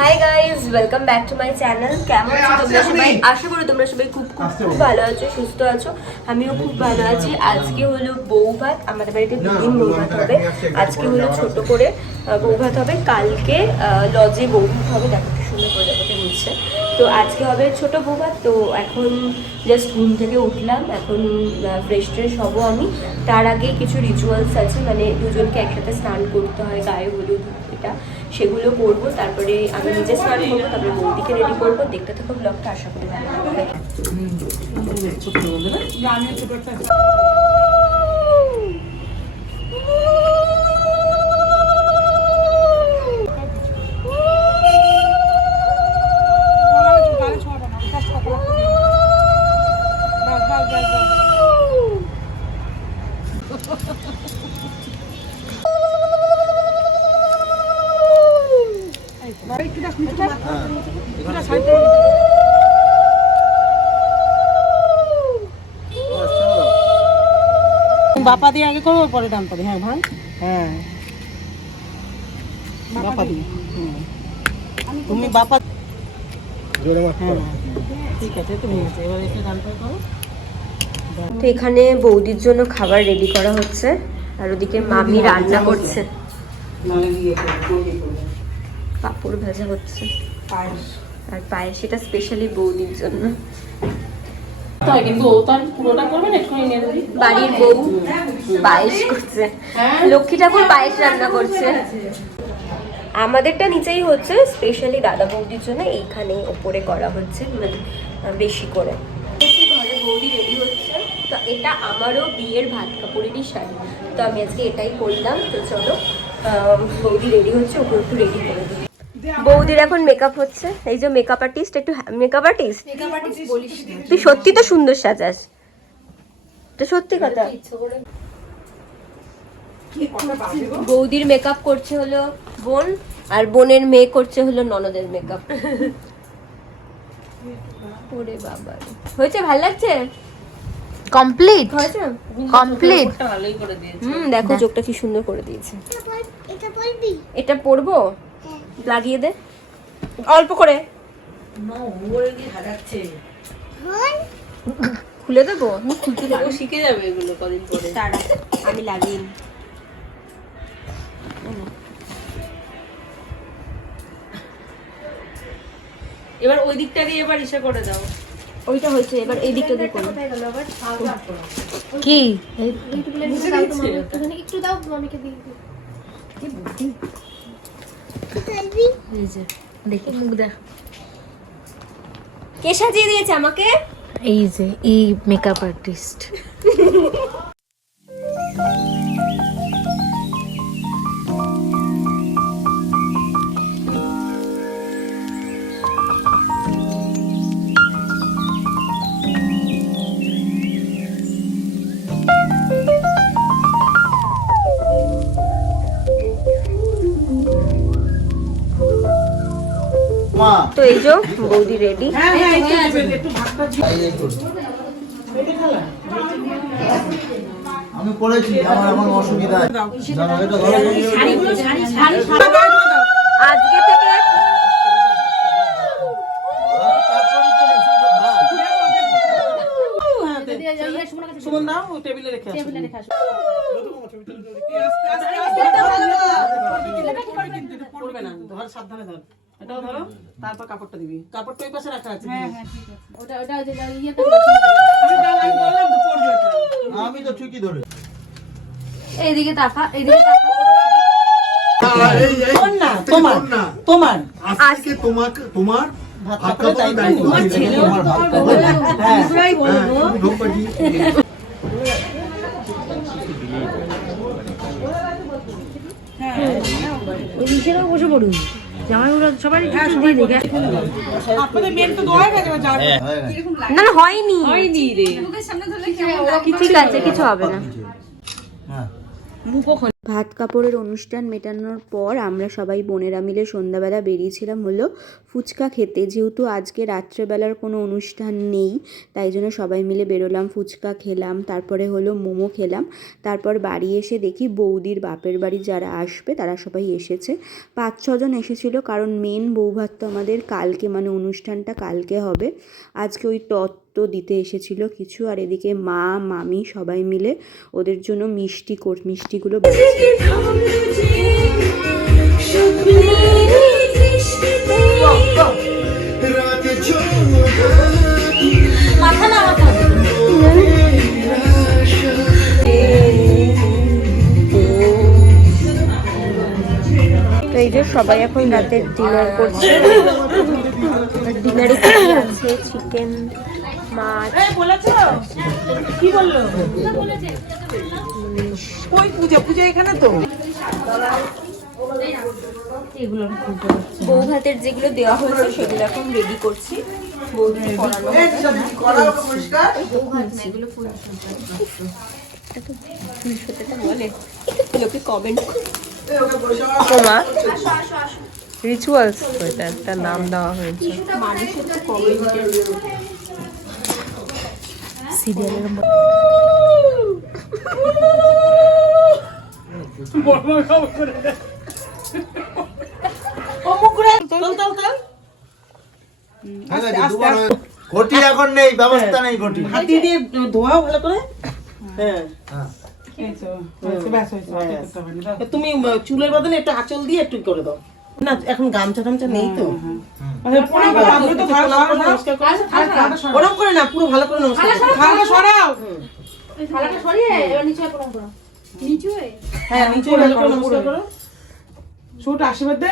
Hi guys, welcome back to my channel. কেমন আছো তোমরা সবাই? আশা করি তোমরা সবাই খুব ভালো আছো, সুস্থ আছো। আমিও খুব ভালো আছি। আজকে হলো বউ ভাত, আমাদের বাড়িতে দুদিন বউ ভাত হবে। আজকে হলো ছোট করে বউ ভাত হবে, কালকে লজে বউ ভাত হবে। দেখো কি সুন্দর করে দেখতে নিচ্ছে। তো আজকে হবে ছোট বউ ভাত। তো এখন জাস্ট ঘুম থেকে উঠলাম, এখন ফ্রেশ ট্রেশ হবো আমি। তার আগে কিছু রিচুয়ালস আছে, মানে দুজনকে একসাথে স্নান করতে হয়, গায়ে হলুদ এটা সেগুলো করবো। তারপরে আমি নিজে স্নান করবো, তারপরে বৌদিকে রেডি করবো। দেখতে থাকো ব্লগটা, আশা করি ভালো লাগবে। বাপা দিয়ে আগে করবো, পরে ডান পাবে। হ্যাঁ ভাই, হ্যাঁ বাপা দিয়ে। তুমি বাপা, হ্যাঁ ঠিক আছে, তুমি এবার এটা ডান পায়ে করো। তো এখানে বৌদির জন্য খাবার রেডি করা হচ্ছে, আর ওদিকে মামি রান্না করছে, পাঁপড় ভাজা হচ্ছে আর পায়েস, সেটা স্পেশালি বৌদির জন্য। বাড়ির বউ পায়েস করছে, লক্ষ্মী ঠাকুর পায়েস রান্না করছে। আমাদেরটা নিচেই হচ্ছে, স্পেশালি দাদা বৌদির জন্য এইখানে ওপরে করা হচ্ছে, মানে বেশি করে। ঘরে বৌদি রেডি হচ্ছে। তো এটা আমারও বিয়ের ভাত কাপড়েরই শাড়ি, তো আমি আজকে এটাই করলাম। তো চলো, বৌদি রেডি হচ্ছে, ওকে একটু রেডি করে দিই। বৌদির এখন মেকআপ হচ্ছে। এই যে মেকআপ আর্টিস্ট, একটু মেকআপ আর্টিস্ট বলিস, তুই সত্যি তো সুন্দর সাজাস, এটা সত্যি কথা। বৌদির মেকআপ করছে হলো বোন, আর বোনের মেয়ে করছে হলো ননদের মেকআপ। ওরে বাবা, হয়েছে? ভালো লাগছে? কমপ্লিট হয়েছে, কমপ্লিট। ভালোই করে দিয়েছে। দেখো চোখটা কি সুন্দর করে দিয়েছে। এটা পরবো, লাগিয়ে দে অল্প করে, খুলে দেবো। খুলতে দেবো, শিখে যাবে এগুলো কদিন পরে। আমি লাগিয়ে নিই। এবার ওই দিকটা দিয়ে এবার ইসে করে দাও। ওইটা হয়েছে, এবার এই দিকটা দিয়ে করো। কি একটু দাও মামিকে দিয়ে। দেখি মুখ দেখ। কে সাজিয়ে দিয়েছে আমাকে? এই যে এই মেকআপ আর্টিস্ট। তো এই যে বৌদি রেডি। আমি পড়েছি, আমার এখন অসুবিধা। আজকে থেকে সুমন দাও, ওই টেবিলে রেখে আসো। পড়বে না, ধর সাবধানে ধর। এটাও ধরো, তারপর কাপড়টা দিবি। কাপড়টা ওই পাশে রাখা আছে। আমি তো ঠিকই ধরে। এইদিকে তাকা, এইদিকে তাকা। তোমার তোমার আজকে তোমাকে তোমার ভাত ভাত কাপড়ের কাপড়ের দায়িত্ব দায়িত্ব নিয়েছে। তোমার ভাত কাপড়। হ্যাঁ ধূপকাঠি। বসে পড়ুন, জামাইগুলো সবাই দিয়ে দিকে। আপনাদের মেন তো দোয়া গেছে না না, হয়নি হয়নি রে। ঠিক আছে, কিছু হবে না। হ্যাঁ মুখও ভাত কাপড়ের অনুষ্ঠান মেটানোর পর আমরা সবাই বোনেরা মিলে সন্ধ্যাবেলা বেরিয়েছিলাম হলো ফুচকা খেতে। যেহেতু আজকে রাত্রেবেলার কোনো অনুষ্ঠান নেই, তাই জন্য সবাই মিলে বেরোলাম, ফুচকা খেলাম, তারপরে হলো মোমো খেলাম। তারপর বাড়ি এসে দেখি বৌদির বাপের বাড়ি যারা আসবে তারা সবাই এসেছে, 5-6 জন এসেছিলো, কারণ মেন বৌভাত তো আমাদের কালকে, মানে অনুষ্ঠানটা কালকে হবে। আজকে ওই তত্ত্ব দিতে এসেছিলো কিছু, আর এদিকে মা মামি সবাই মিলে ওদের জন্য মিষ্টিগুলো বানাচ্ছে। তো এই যে সবাই এখন রাতের ডিনার করছে। ডিনারে কি আছে? চিকেন, মাছ, কি বললো? ওই পূজা এখানে তো বউ ভাতের যেগুলো দেওয়া হয়েছে সেগুলো এখন রেডি করছি। বৌদিকে পড়ানো বলে লোকে কমেন্ট তোমা রিচুয়ালস, এটা একটা নাম দেওয়া হয়েছে মানুষের তো কমেন্টের সিরিয়ালের ঘটি এখন নেই, ব্যবস্থা নেই ঘটি। হাতি দিয়ে ধোয়াও ভালো করে। হ্যাঁ তুমি চুলের বদলে একটু আঁচল দিয়ে একটু করে দাও না, এখন গামছা টামছা নেই তো। ওরকম করে না, পুরো ভালো করে নমস্কার করো। হ্যাঁ নিচে ভালো করে নমস্কার করো। ছোট আশীর্বাদ দে।